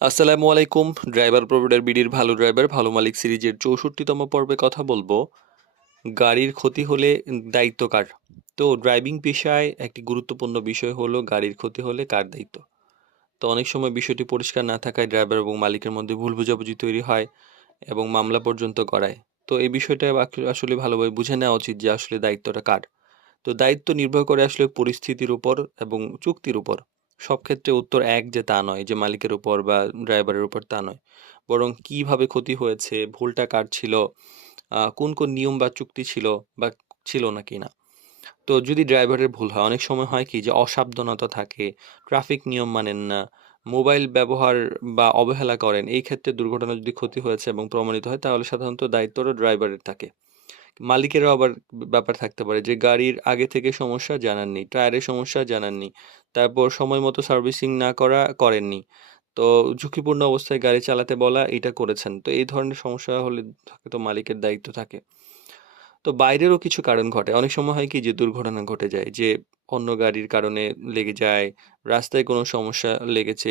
আসসালামু আলাইকুম। ড্রাইভার প্রভিডার বিডির ভালো ড্রাইভার ভালো মালিক সিরিজের 64তম পর্বে কথা বলবো গাড়ির ক্ষতি হলে দায়িত্ব কার। তো ড্রাইভিং পেশায় একটি গুরুত্বপূর্ণ বিষয় হলো গাড়ির ক্ষতি হলে কার দায়িত্ব। তো অনেক সময় বিষয়টি পরিষ্কার না থাকায় ড্রাইভার এবং মালিকের মধ্যে ভুল বোঝাবুঝি তৈরি হয় এবং মামলা পর্যন্ত গড়ায়। তো এই বিষয়টা আসলে ভালোভাবে বুঝে নেওয়া উচিত যে আসলে দায়িত্বটা কার। তো দায়িত্ব নির্ভর করে আসলে পরিস্থিতির উপর এবং চুক্তির উপর। সব ক্ষেত্রে উত্তর এক যে তা নয়, যে মালিকের উপর বা ড্রাইভারের উপর তা নয়। বরং কিভাবে ক্ষতি হয়েছে, ভুলটা কার ছিল, কোন নিয়ম বা চুক্তি ছিল বা ছিল না কিনা। তো যদি ড্রাইভারের ভুল হয়, অনেক সময় হয় কি যে অসাবধানতা থাকে, ট্রাফিক নিয়ম মানেন না, মোবাইল ব্যবহার বা অবহেলা করেন। এই ক্ষেত্রে দুর্ঘটনা যদি ক্ষতি হয়েছে এবং প্রমাণিত হয় তাহলে সাধারণত দায়িত্বটা ড্রাইভারের থাকে। মালিকেরও আবার ব্যাপার থাকতে পারে যে গাড়ির আগে থেকে সমস্যা জানাননি, টায়ারের সমস্যা জানাননি, তারপর সময় মতো সার্ভিসিং না করেননি। তো ঝুঁকিপূর্ণ অবস্থায় গাড়ি চালাতে বলা, এটা করেছেন। তো এই ধরনের সমস্যা হলে তো মালিকের দায়িত্ব থাকে। তো বাইরেরও কিছু কারণ ঘটে। অনেক সময় হয় কি যে দুর্ঘটনা ঘটে যায় যে অন্য গাড়ির কারণে লেগে যায়, রাস্তায় কোনো সমস্যা লেগেছে,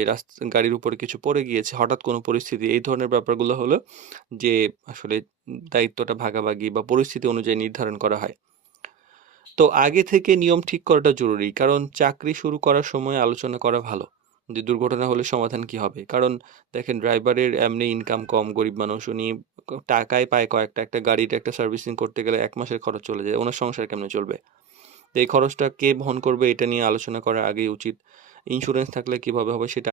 গাড়ির উপরে কিছু পড়ে গিয়েছে, হঠাৎ কোনো পরিস্থিতি। এই ধরনের ব্যাপারগুলো হলো যে আসলে দায়িত্বটা ভাগাভাগি বা পরিস্থিতি অনুযায়ী নির্ধারণ করা হয়। তো আগে থেকে নিয়ম ঠিক করাটা জরুরি। কারণ চাকরি শুরু করার সময় আলোচনা করা ভালো। যে দুর্ঘটনা হলে সমাধান কি হবে? কারণ দেখেন ড্রাইভারের এমনি ইনকাম কম, গরিব মানুষ। উনি টাকায় পায় কয়েকটা। একটা গাড়ির একটা সার্ভিসিং করতে গেলে ১ মাসের খরচ চলে যায়। উনার সংসার কেমনে চলবে? তো এই খরচটা কে বহন করবে এটা নিয়ে আলোচনা করা আগেই উচিত। ইন্স্যুরেন্স থাকলে কিভাবে হবে সেটা